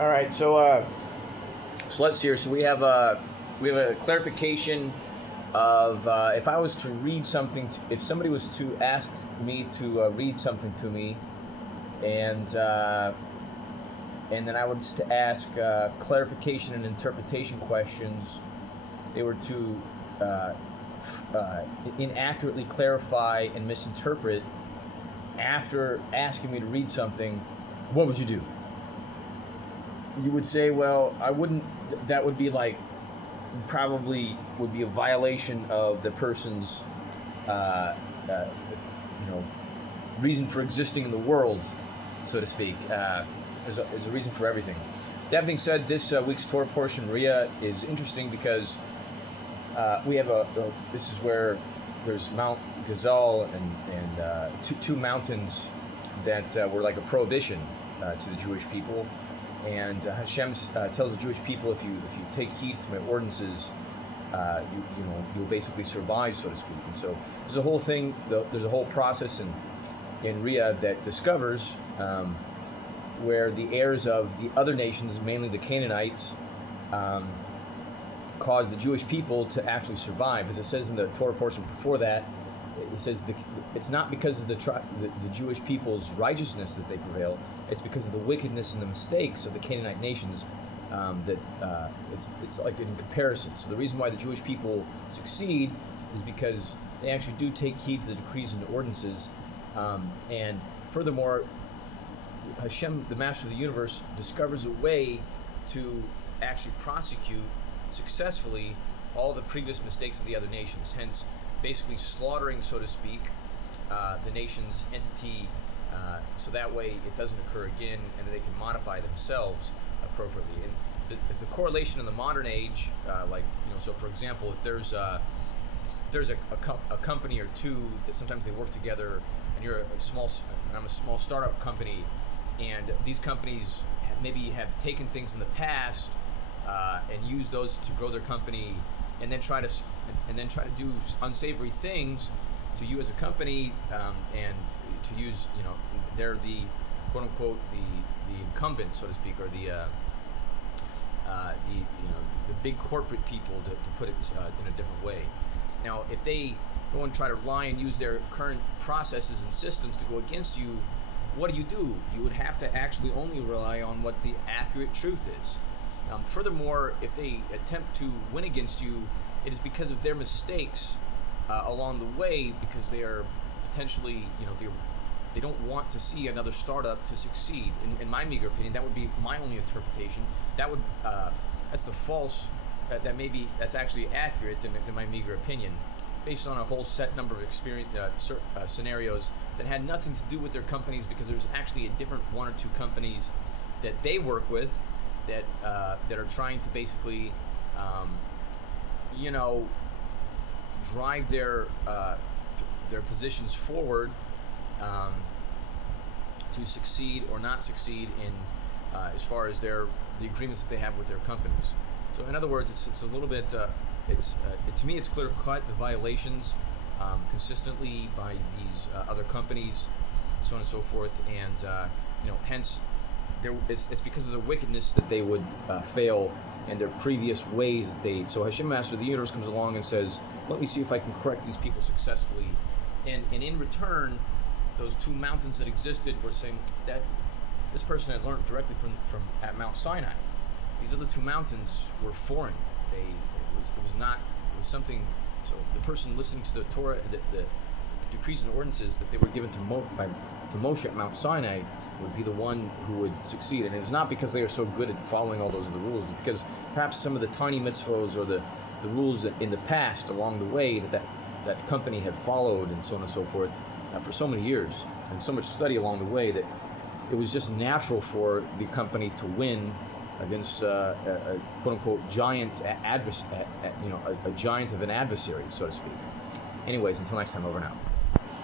All right, so let's see here. So we have a clarification of if I was to read something, if somebody was to ask me to read something to me, and then I was to ask clarification and interpretation questions. They were to inaccurately clarify and misinterpret after asking me to read something. What would you do? You would say, well, I wouldn't. That would be like, probably would be a violation of the person's, reason for existing in the world, so to speak. There's a reason for everything. That being said, this week's Torah portion, Reeah, is interesting because we have this is where there's Mount Gazal and two mountains that were like a prohibition to the Jewish people. And Hashem tells the Jewish people, if you take heed to my ordinances, you'll basically survive, so to speak. And so there's a whole thing, there's a whole process in Reeah that discovers where the heirs of the other nations, mainly the Canaanites, caused the Jewish people to actually survive. As it says in the Torah portion before that, it says it's not because of the Jewish people's righteousness that they prevail. It's because of the wickedness and the mistakes of the Canaanite nations that it's like in comparison. So the reason why the Jewish people succeed is because they actually do take heed to the decrees and the ordinances. And furthermore, Hashem, the Master of the Universe, discovers a way to actually prosecute successfully all the previous mistakes of the other nations. Hence, basically slaughtering, so to speak, the nation's entity, so that way it doesn't occur again, and they can modify themselves appropriately. And the correlation in the modern age, so for example, if there's a company or two that sometimes they work together, and I'm a small startup company, and these companies maybe have taken things in the past and used those to grow their company, and then try to do unsavory things to you as a company, and to use, they're the quote unquote the incumbent, so to speak, or the big corporate people, to put it in a different way. Now, if they go and try to lie and use their current processes and systems to go against you, what do? You would have to actually only rely on what the accurate truth is. Furthermore, if they attempt to win against you, it is because of their mistakes along the way, because they are potentially, they don't want to see another startup to succeed. In my meager opinion, that would be my only interpretation. That's the false. That's actually accurate in my meager opinion, based on a whole set number of scenarios that had nothing to do with their companies, because there's actually a different one or two companies that they work with that are trying to basically, drive their positions forward to succeed or not succeed in as far as the agreements that they have with their companies. So in other words, it's a little bit to me it's clear cut, the violations consistently by these other companies, so on and so forth, and hence it's because of the wickedness that they would fail, and their previous ways that so Hashem, Master of the Universe, comes along and says, let me see if I can correct these people successfully. And in return, those two mountains that existed were saying that this person had learned directly from at Mount Sinai. These other two mountains were foreign. It was something. So the person listening to the Torah, the decrees and ordinances that they were given to Moshe at Mount Sinai, would be the one who would succeed. And it's not because they are so good at following all those other rules. It's because perhaps some of the tiny mitzvahs or the rules that in the past along the way that company had followed, and so on and so forth, for so many years, and so much study along the way, that it was just natural for the company to win against a quote unquote giant a giant of an adversary, so to speak. Anyways, until next time, over and out.